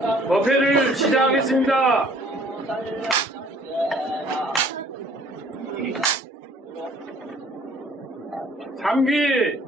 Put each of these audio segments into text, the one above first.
법회를 시작하겠습니다. 장기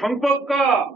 정법가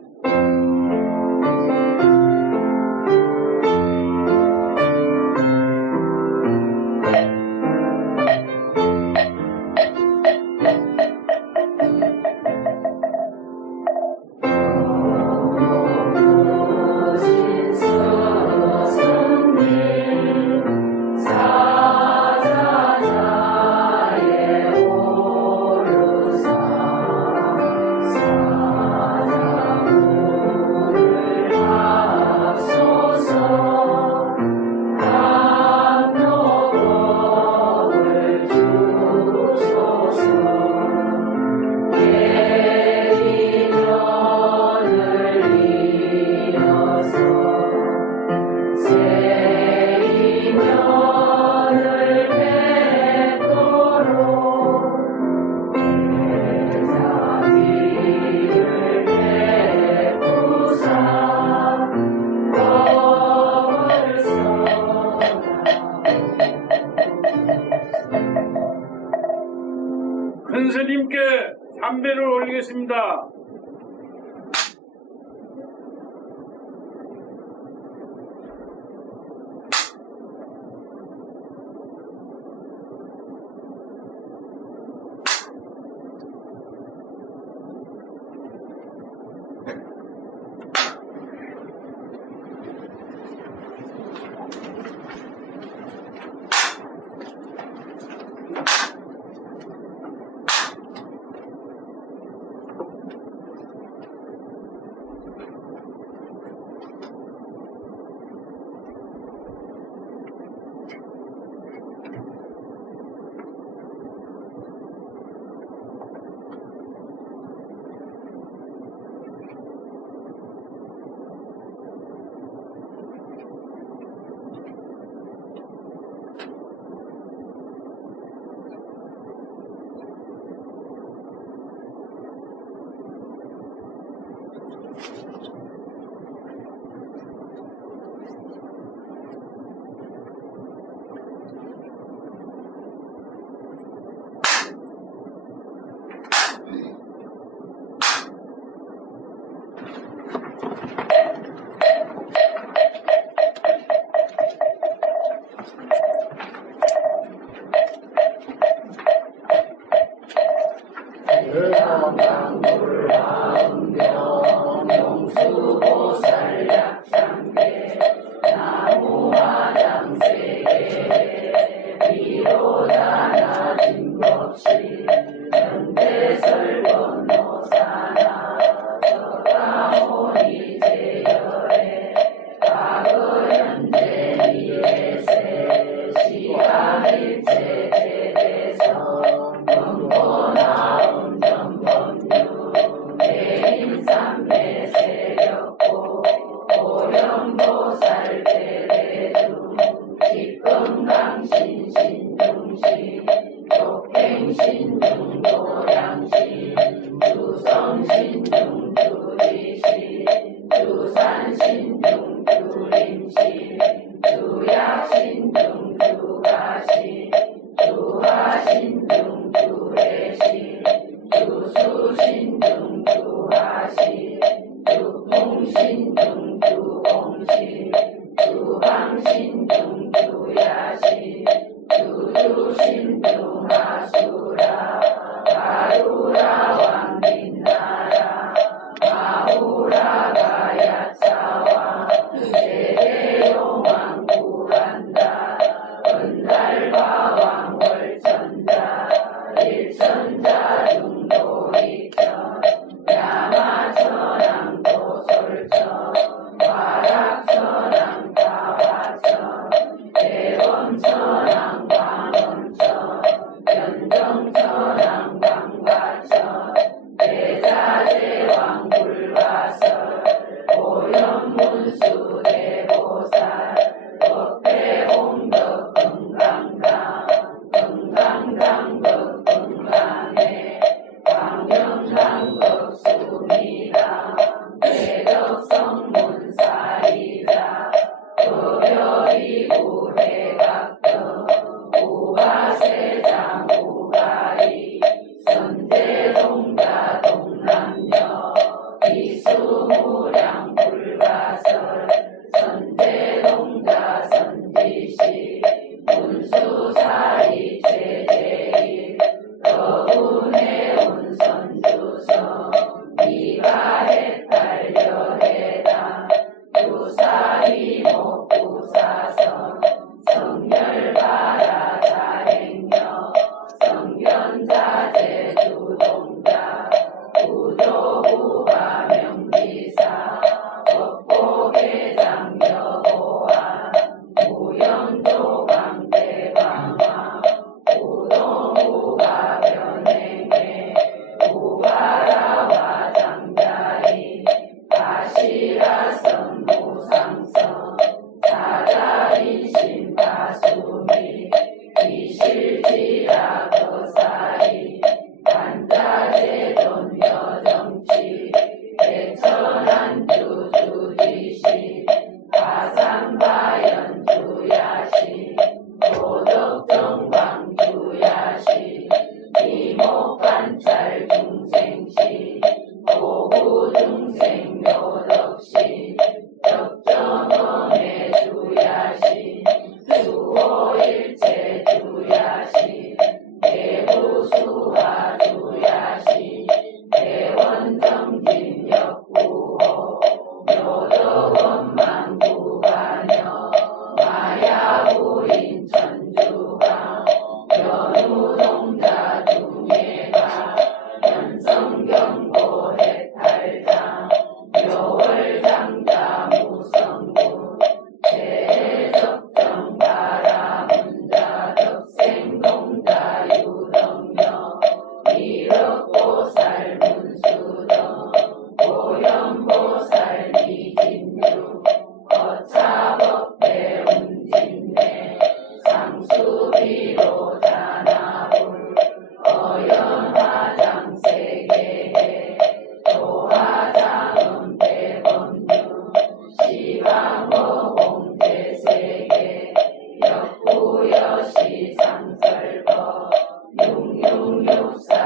Deus. sabe.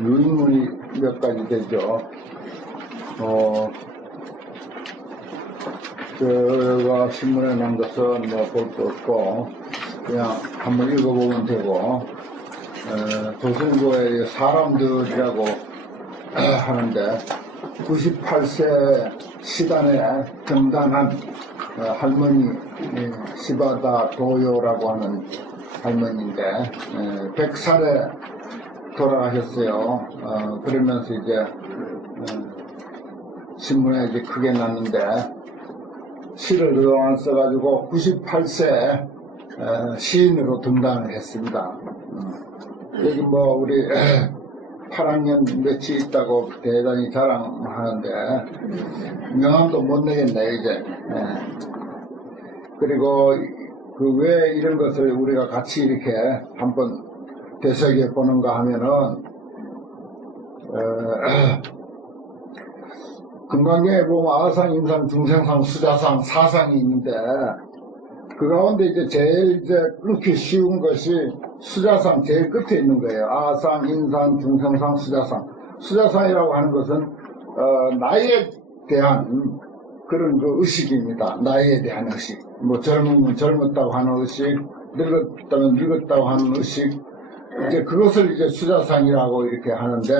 유인문이 몇 가지 되죠. 어, 제가 신문에 난 것은 뭐 볼 거 없고, 그냥 한번 읽어보면 되고, 어, 도승고의 사람들이라고 하는데, 98세 시단에 정당한 어, 할머니 예, 시바다 도요라고 하는 할머니인데 예, 100살에 돌아가셨어요. 어, 그러면서 이제 어, 신문에 이제 크게 났는데 시를 그동안 써가지고 98세 어, 시인으로 등단을 했습니다. 음. 여기 뭐 우리 8학년 몇이 있다고 대단히 자랑하는데 명함도 못 내겠네 이제. 예. 그리고 그 왜 이런 것을 우리가 같이 이렇게 한번 되새겨 보는가 하면은 어, 금강경에 보면 아상, 인상, 중생상, 수자상, 사상이 있는데 그 가운데 이제 제일 이제 끊기 쉬운 것이 수자상 제일 끝에 있는 거예요. 아상, 인상, 중생상, 수자상. 수자상이라고 하는 것은 어, 나이에 대한 그런 그 의식입니다. 나이에 대한 의식. 뭐 젊으면 젊었다고 하는 의식, 늙었다면 늙었다고 하는 의식. 이제 그것을 이제 수자상이라고 이렇게 하는데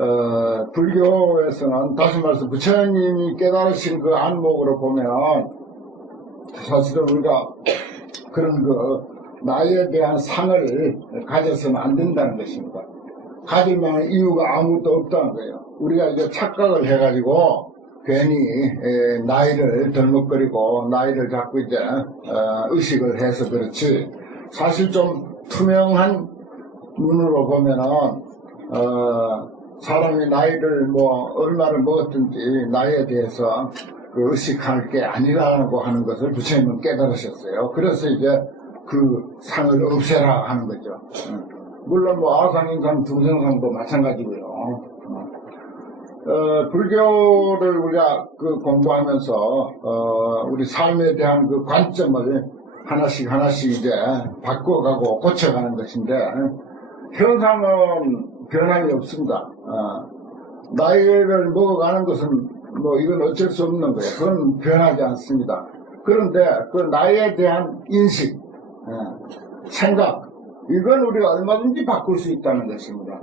어, 불교에서는 다시 말해서 부처님이 깨달으신 그 안목으로 보면 사실은 우리가 그런 그 나이에 대한 상을 가져서는 안 된다는 것입니다. 가질 만한 이유가 아무것도 없다는 거예요. 우리가 이제 착각을 해가지고 괜히 에, 나이를 덜먹거리고 나이를 자꾸 이제 어, 의식을 해서 그렇지 사실 좀 투명한 눈으로 보면은 어, 사람이 나이를 뭐 얼마를 먹었든지 나이에 대해서 그 의식할 게 아니라고 하는 것을 부처님은 깨달으셨어요. 그래서 이제 그 상을 없애라 하는 거죠. 음. 물론 뭐 아상인상, 중생상도 마찬가지고요. 어, 불교를 우리가 그 공부하면서 어, 우리 삶에 대한 그 관점을 하나씩 하나씩 이제 바꿔가고 고쳐가는 것인데 현상은 변함이 없습니다. 어, 나이를 먹어가는 것은 뭐 이건 어쩔 수 없는 거예요. 그건 변하지 않습니다. 그런데 그 나이에 대한 인식, 어, 생각 이건 우리가 얼마든지 바꿀 수 있다는 것입니다.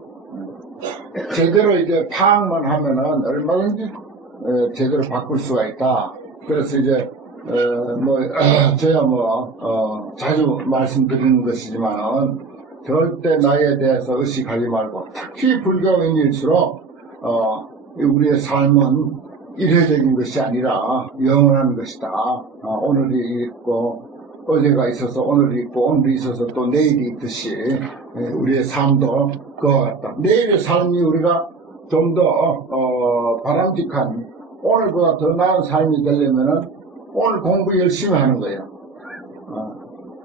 제대로 이제 파악만 하면은 얼마든지 어, 제대로 바꿀 수가 있다. 그래서 이제 어, 뭐 저야 뭐 어, 자주 말씀드리는 것이지만은 절대 나이에 대해서 의식하지 말고 특히 불교인일수록 어, 우리의 삶은 일회적인 것이 아니라 영원한 것이다. 어, 오늘이 있고 어제가 있어서 오늘이 있고 오늘이 있어서 또 내일이 있듯이 예, 우리의 삶도 그와 같다. 내일의 삶이 우리가 좀더 어, 바람직한 오늘보다 더 나은 삶이 되려면은 오늘 공부 열심히 하는 거예요. 어,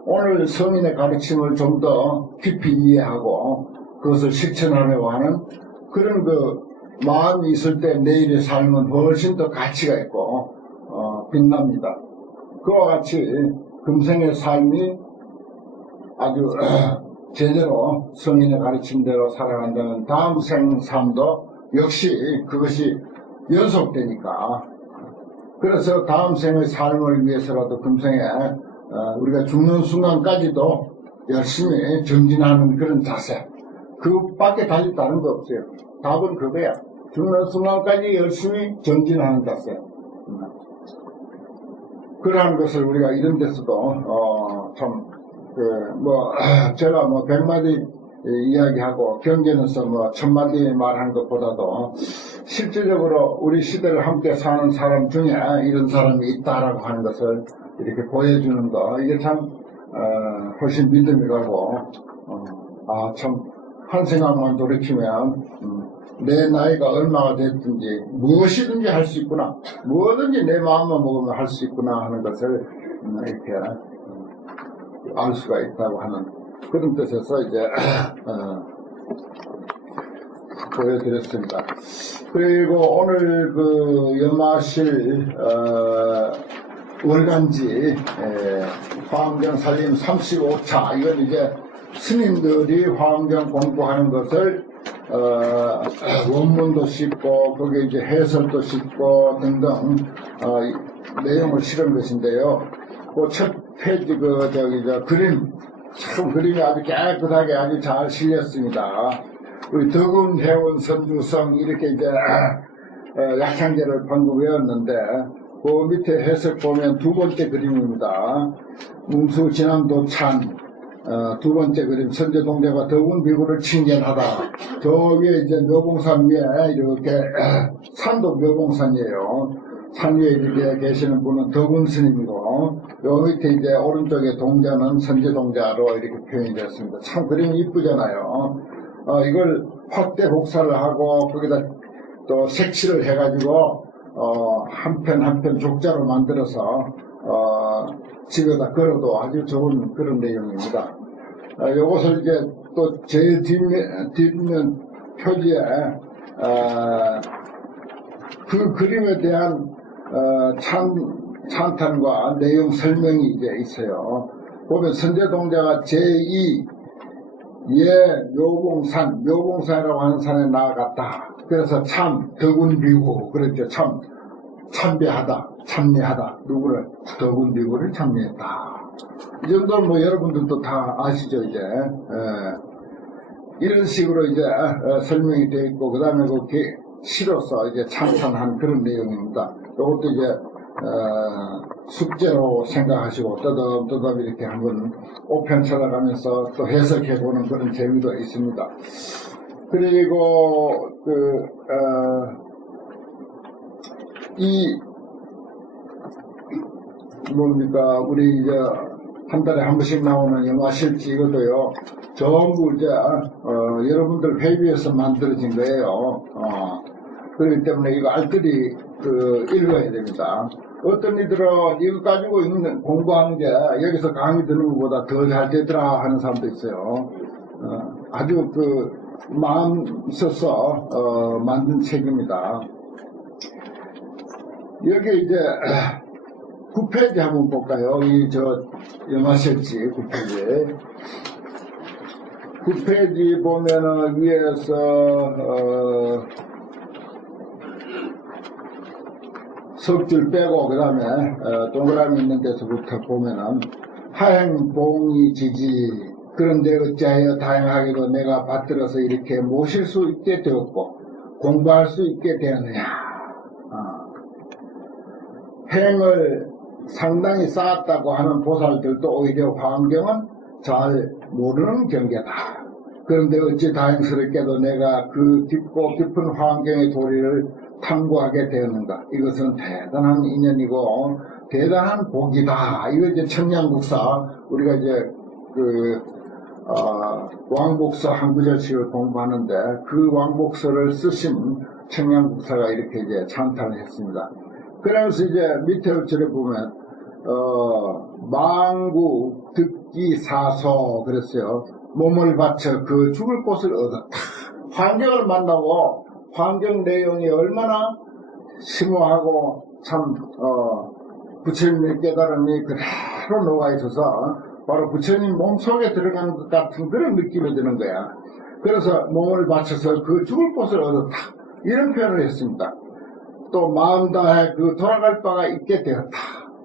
오늘 성인의 가르침을 좀 더 깊이 이해하고 그것을 실천하려고 하는 그런 그 마음이 있을 때 내일의 삶은 훨씬 더 가치가 있고 어, 빛납니다. 그와 같이 금생의 삶이 아주 제대로 성인의 가르침대로 살아간다는 다음 생 삶도 역시 그것이 연속되니까 그래서 다음 생의 삶을 위해서라도 금생에 어, 우리가 죽는 순간까지도 열심히 정진하는 그런 자세. 그 밖에 달리 다른 거 없어요. 답은 그거야. 죽는 순간까지 열심히 정진하는 자세. 음. 그러한 것을 우리가 이런 데서도 어, 참그뭐 제가 뭐 백마디 이야기하고 경전에서 뭐 천마디 말한 것보다도 실질적으로 우리 시대를 함께 사는 사람 중에 이런 사람이 있다라고 하는 것을 이렇게 보여주는 거 이게 참 어, 훨씬 믿음이 가고 어, 아참 한 생각만 돌이키면 음, 내 나이가 얼마가 됐든지 무엇이든지 할 수 있구나 뭐든지 내 마음만 먹으면 할 수 있구나 하는 것을 음, 이렇게 음, 알 수가 있다고 하는 그런 뜻에서 이제 어, 보여드렸습니다. 그리고 오늘 그 연마실 어, 월간지 에, 화엄경 살림 35차 이건 이제 스님들이 화엄경 공부하는 것을 어, 원문도 싣고 거기에 이제 해설도 싣고 등등 어, 이- 내용을 실은 것인데요. 그 첫 페이지 그 저기 저 그림 참 그림이 아주 깨끗하게 아주 잘 실렸습니다. 우리 덕음 해운 선주성 이렇게 이제 어, 약향제를 방금 외웠는데 그 밑에 해석 보면 두 번째 그림입니다. 뭉수 진암도 찬 어, 두 번째 그림 선제동자가 더운 비구를 칭견하다. 저 위에 이제 묘봉산 위에 이렇게 산도 묘봉산이에요. 산 위에 이렇게 계시는 분은 덕운 스님이고 요 밑에 이제 오른쪽에 동자는 선제동자로 이렇게 표현이 되었습니다. 참 그림이 이쁘잖아요. 어, 이걸 확대 복사를 하고 거기다 또 색칠을 해가지고 어, 한편 한편 족자로 만들어서 어, 집에다 걸어도 아주 좋은 그런 내용입니다. 어, 요것을 이제 또 제일 뒷면, 뒷면 표지에 어, 그 그림에 대한 어, 찬, 찬탄과 내용 설명이 이제 있어요. 보면 선제동자가 제2 예 묘봉산 묘봉산이라고 하는 산에 나아갔다. 그래서 참 덕운비구 그랬죠. 참 참배하다 참미하다 누구를 덕운비구를 참미했다. 이 정도는 뭐 여러분들도 다 아시죠 이제. 예. 이런 식으로 이제 어, 설명이 되어 있고 그 다음에 그 게- 시로서 이제 찬탄한 그런 내용입니다. 이것도 이제 어, 숙제로 생각하시고 떠듬떠듬 이렇게 한번 오편 찾아가면서 또 해석해 보는 그런 재미도 있습니다. 그리고 그 어, 이 뭡니까 우리 이제 한 달에 한 번씩 나오는 영화 실지 이것도요 전부 이제 어, 여러분들 회비에서 만들어진 거예요. 어, 그렇기 때문에 이거 알뜰히 그 읽어야 됩니다. 어떤 이들은 이거 가지고 있는 공부하는 게 여기서 강의 듣는 것보다 더 잘 되더라 하는 사람도 있어요. 어, 아주 그 마음 써서 어, 만든 책입니다. 여기 이제 9페이지 한번 볼까요? 이 저 영화 실지 9페이지. 9페이지 보면은 위에서 어, 석줄 빼고 그 다음에 동그라미 있는 데서부터 보면은 하행봉이 지지 그런데 어찌하여 다양하게도 내가 받들어서 이렇게 모실 수 있게 되었고 공부할 수 있게 되었느냐 아. 행을 상당히 쌓았다고 하는 보살들도 오히려 환경은 잘 모르는 경계다. 그런데 어찌 다행스럽게도 내가 그 깊고 깊은 환경의 도리를 탐구하게 되었는가. 이것은 대단한 인연이고 대단한 복이다. 이거 이제 청량국사 우리가 이제 그 어, 왕복서 한 구절씩을 공부하는데 그 왕복서를 쓰신 청량국사가 이렇게 이제 찬탄을 했습니다. 그러면서 이제 밑에 절에 보면 어, 망구 듣기 사소 그랬어요. 몸을 바쳐 그 죽을 곳을 얻었다. 환경을 만나고 환경 내용이 얼마나 심오하고 참 어, 부처님의 깨달음이 그대로 녹아 있어서 바로 부처님 몸속에 들어간 것 같은 그런 느낌이 드는 거야. 그래서 몸을 바쳐서 그 죽을 곳을 얻었다. 이런 표현을 했습니다. 또 마음 다해 그 돌아갈 바가 있게 되었다.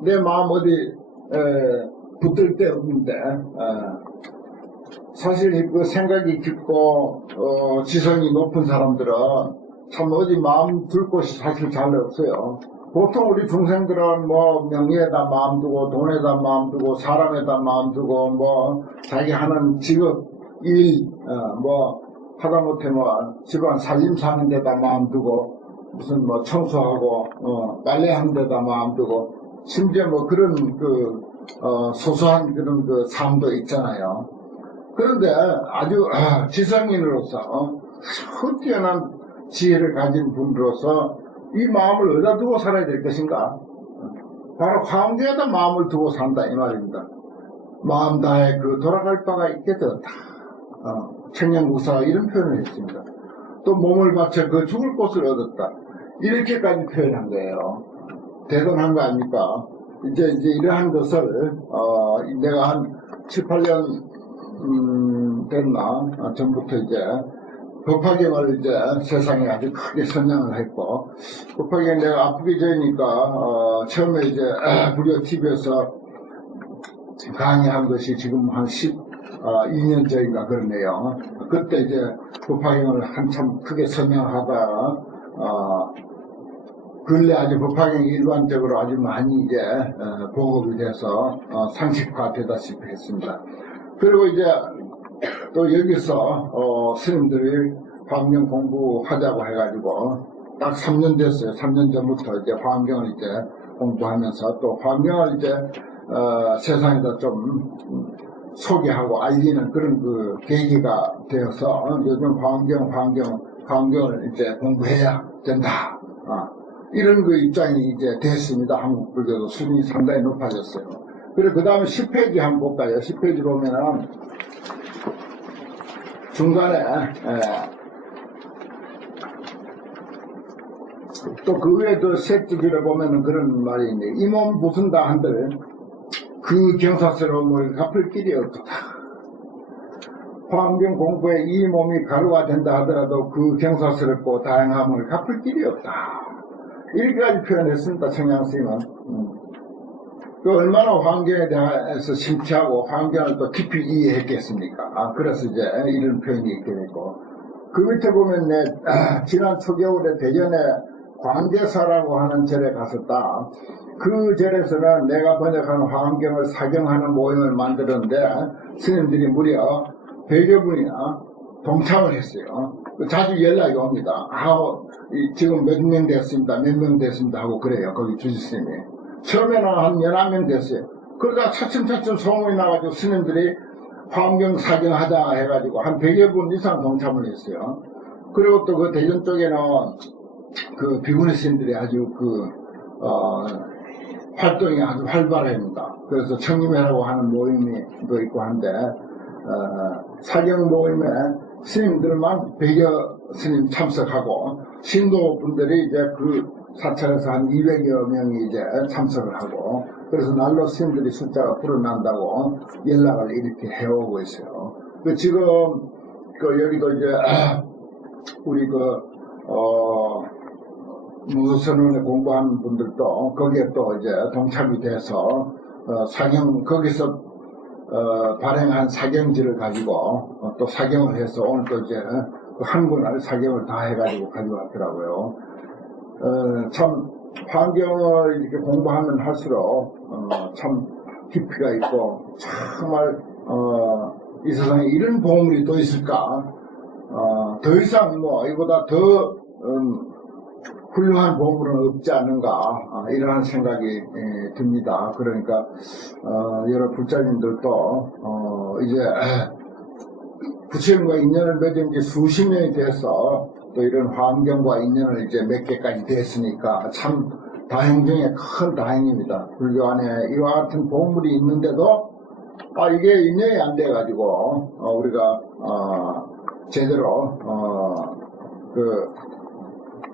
내 마음 어디 에, 붙들 데 없는데 에, 사실 그 생각이 깊고 어, 지성이 높은 사람들은 참 어디 마음 둘 곳이 사실 잘 없어요. 보통 우리 중생들은 뭐 명예에다 마음 두고 돈에다 마음 두고 사람에다 마음 두고 뭐 자기 하는 직업 일 어, 뭐 하다못해 뭐 집안 살림 사는 데다 마음 두고 무슨 뭐 청소하고 어, 빨래하는 데다 마음 두고 심지어 뭐 그런 그 어, 소소한 그런 그 삶도 있잖아요. 그런데 아주 아, 지성인으로서 어, 아주 뛰어난 지혜를 가진 분으로서 이 마음을 어디다 두고 살아야 될 것인가? 바로 환경에다 마음을 두고 산다 이 말입니다. 마음 다해 그 돌아갈 바가 있게 되었다. 어, 청량구사가 이런 표현을 했습니다. 또 몸을 바쳐 그 죽을 곳을 얻었다. 이렇게까지 표현한 거예요. 대단한 거 아닙니까? 이제, 이제 이러한 것을, 어, 내가 한 7, 8년, 음, 됐나? 아, 전부터 이제, 법화경을 이제 세상에 아주 크게 선양을 했고, 법화경 내가 아프기 전이니까, 어, 처음에 이제, 무료 TV에서 강의한 것이 지금 한 10, 어, 2년 전인가 그러네요. 그때 이제 법화경을 한참 크게 선양하다, 어, 근래 아주 법화경이 일반적으로 아주 많이 이제 어, 보급이 돼서 어, 상식화 되다시피 했습니다. 그리고 이제 또 여기서 어, 스님들이 환경 공부하자고 해가지고 딱 3년 됐어요. 3년 전부터 이제 환경을 이제 공부하면서 또 환경을 이제 어, 세상에다 좀 음, 소개하고 알리는 그런 그 계기가 되어서 어, 요즘 환경, 환경, 환경을 이제 공부해야 된다. 아, 이런 그 입장이 이제 됐습니다. 한국 불교도 수준이 상당히 높아졌어요. 그리고 그 다음에 10페이지 한번 볼까요? 10페이지 보면은 중간에 또 그 외에 또 셋째줄에 보면은 그런 말이 있네. 이몸 부순다 한들 그 경사스러움을 갚을 길이 없다. 환경 공부에 이 몸이 가루가 된다 하더라도 그 경사스럽고 다양함을 갚을 길이 없다. 이렇게까지 표현했습니다. 청양스님은. 음. 그 얼마나 환경에 대해서 심취하고 환경을 또 깊이 이해했겠습니까? 아, 그래서 이제 이런 표현이 있게 됐고. 그 밑에 보면 내, 아, 지난 초겨울에 대전에 광계사라고 하는 절에 갔었다. 그 절에서는 내가 번역한 환경을 사경하는 모임을 만들었는데 스님들이 무려 100여 분이나 동참을 했어요. 자주 연락이 옵니다. 아, 이 지금 몇 명 됐습니다. 몇 명 됐습니다. 하고 그래요. 거기 주지스님이. 처음에는 한 11명 됐어요. 그러다 차츰차츰 소문이 나가지고 스님들이 환경 사경하자 해가지고 한 100여 분 이상 동참을 했어요. 그리고 또 그 대전 쪽에는 그 비구니 스님들이 아주 그, 어, 활동이 아주 활발합니다. 그래서 청림회라고 하는 모임이 또 있고 한데, 어, 사경 모임에 스님들만 100여 스님 참석하고, 신도분들이 이제 그 사찰에서 한 200여 명이 이제 참석을 하고, 그래서 날로 스님들이 숫자가 불어난다고 연락을 이렇게 해오고 있어요. 그 지금, 그 여기도 이제, 우리 그, 어, 무선원에 공부하는 분들도 거기에 또 이제 동참이 돼서 어, 사경 거기서 어, 발행한 사경지를 가지고 어, 또 사경을 해서 오늘 또 이제 한 권을 사경을 다 해가지고 가져왔더라고요. 어, 참 환경을 이렇게 공부하면 할수록 어, 참 깊이가 있고 정말 어, 이 세상에 이런 보물이 또 있을까? 어, 더 이상 뭐 이보다 더 음, 훌륭한 보물은 없지 않은가 아, 이러한 생각이 에, 듭니다. 그러니까 어, 여러 불자님들도 어, 이제 부처님과 인연을 맺은 지 수십 년이 돼서 또 이런 환경과 인연을 이제 맺게까지 됐으니까 참 다행 중에 큰 다행입니다. 불교 안에 이와 같은 보물이 있는데도 아 이게 인연이 안 돼가지고 어, 우리가 어, 제대로 어, 그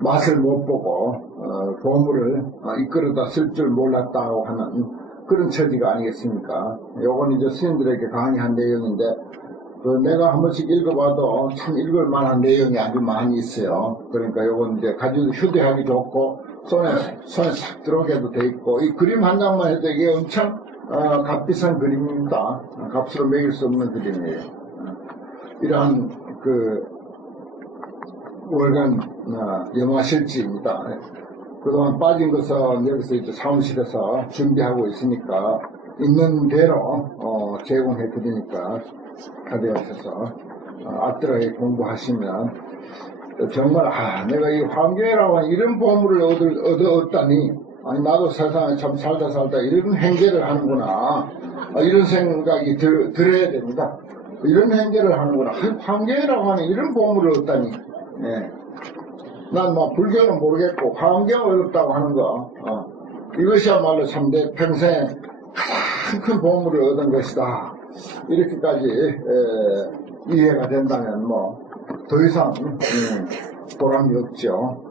맛을 못 보고 어, 보물을 어, 이끌어다 쓸 줄 몰랐다고 하는 그런 처지가 아니겠습니까? 요건 이제 스님들에게 강의한 내용인데 그 내가 한 번씩 읽어봐도 참 읽을 만한 내용이 아주 많이 있어요. 그러니까 요건 이제 가지고 휴대하기 좋고 손에 손에 싹 들어오게도 돼 있고 이 그림 한 장만 해도 이게 엄청 어, 값비싼 그림입니다. 어, 값으로 매길 수 없는 그림이에요. 어, 이러한 그 월간 어, 영화 실지입니다. 그동안 빠진 것은 여기서 이제 사무실에서 준비하고 있으니까 있는 대로 어, 제공해 드리니까 가져가셔서 어, 앞들어게 공부하시면 정말 아 내가 이 환경이라고 이런 보물을 얻을, 얻어 얻다니 아니 나도 세상에 참 살다 살다 이런 행제를 하는구나 아, 이런 생각이 들, 들어야 됩니다. 이런 행제를 하는구나 한- 환경이라고 하는 이런 보물을 얻다니 예. 난뭐 불교는 모르겠고 환경을 얻었다고 하는 거 어, 이것이야말로 참 내 평생 가장 큰 보물을 얻은 것이다 이렇게까지 에, 이해가 된다면 뭐 더 이상 음, 보람이 없죠